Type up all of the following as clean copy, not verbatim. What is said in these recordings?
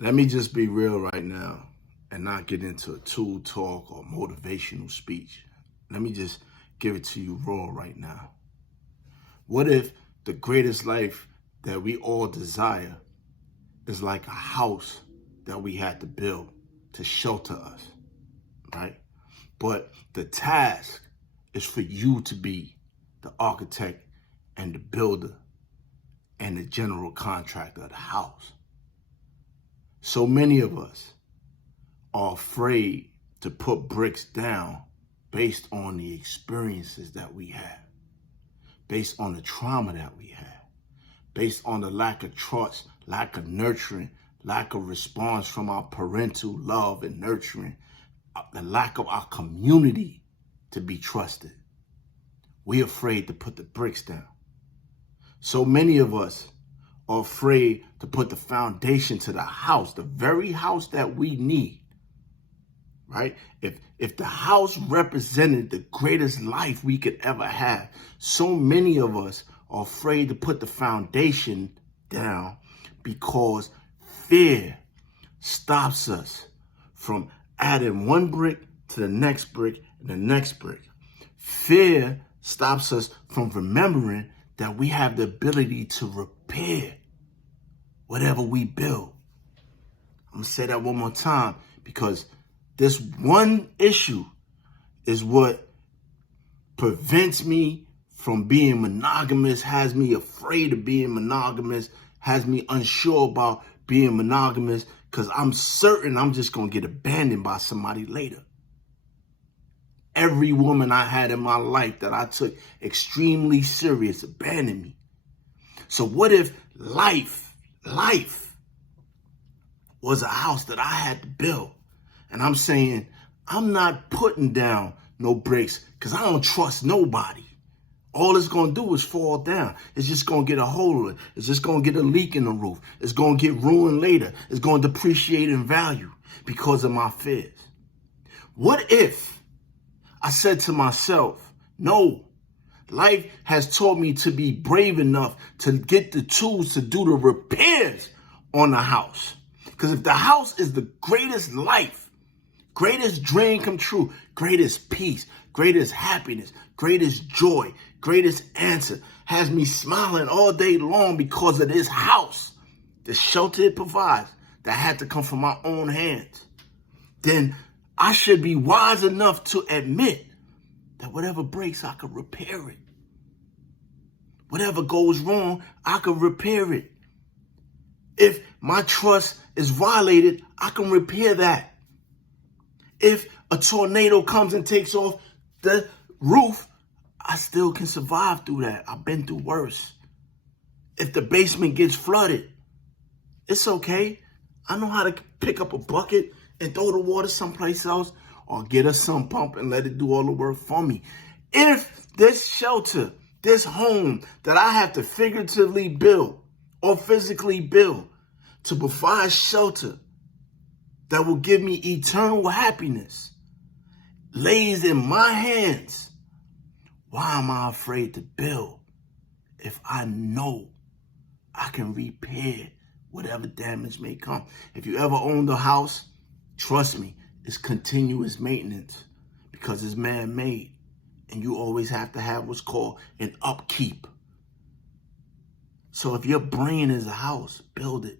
Let me just be real right now and not get into a tool talk or motivational speech. Let me just give it to you raw right now. What if the greatest life that we all desire is like a house that we had to build to shelter us, right? But the task is for you to be the architect and the builder and the general contractor of the house. So many of us are afraid to put bricks down based on the experiences that we have, based on the trauma that we have, based on the lack of trust, lack of nurturing, lack of response from our parental love and nurturing, the lack of our community to be trusted. We're afraid to put the bricks down. So many of us are afraid to put the foundation to the house, the very house that we need, right? If the house represented the greatest life we could ever have, so many of us are afraid to put the foundation down because fear stops us from adding one brick to the next brick and the next brick. Fear stops us from remembering that we have the ability to repair whatever we build. I'm going to say that one more time because this one issue is what prevents me from being monogamous, has me afraid of being monogamous, has me unsure about being monogamous because I'm certain I'm just going to get abandoned by somebody later. Every woman I had in my life that I took extremely serious abandoned me. So what if life was a house that I had to build? And I'm saying, I'm not putting down no bricks because I don't trust nobody. All it's going to do is fall down. It's just going to get a hole in it. It's just going to get a leak in the roof. It's going to get ruined later. It's going to depreciate in value because of my fears. What if I said to myself, no, life has taught me to be brave enough to get the tools to do the repairs on the house. Because if the house is the greatest life, greatest dream come true, greatest peace, greatest happiness, greatest joy, greatest answer, has me smiling all day long because of this house, the shelter it provides that had to come from my own hands, then I should be wise enough to admit that whatever breaks, I could repair it. Whatever goes wrong, I could repair it. If my trust is violated, I can repair that. If a tornado comes and takes off the roof, I still can survive through that. I've been through worse. If the basement gets flooded, it's okay. I know how to pick up a bucket and throw the water someplace else or get a sump pump and let it do all the work for me. If this shelter, this home that I have to figuratively build or physically build to provide shelter that will give me eternal happiness lays in my hands, why am I afraid to build if I know I can repair whatever damage may come? If you ever owned a house, trust me, it's continuous maintenance because it's man-made. And you always have to have what's called an upkeep. So if your brain is a house, build it.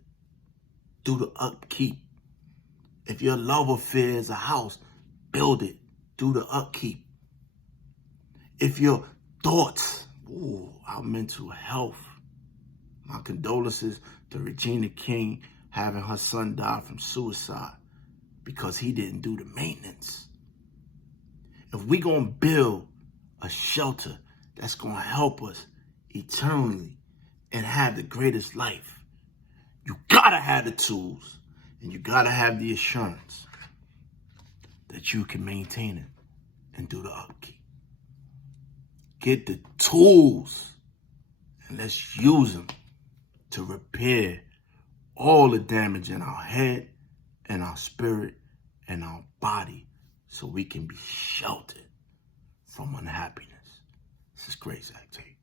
Do the upkeep. If your love affair is a house, build it. Do the upkeep. If your thoughts, our mental health, my condolences to Regina King having her son die from suicide because he didn't do the maintenance. If we gonna build a shelter that's gonna help us eternally and have the greatest life, you gotta have the tools and you gotta have the assurance that you can maintain it and do the upkeep. Get the tools and let's use them to repair all the damage in our head and our spirit and our body so we can be sheltered from unhappiness. This is Great Zach Tate.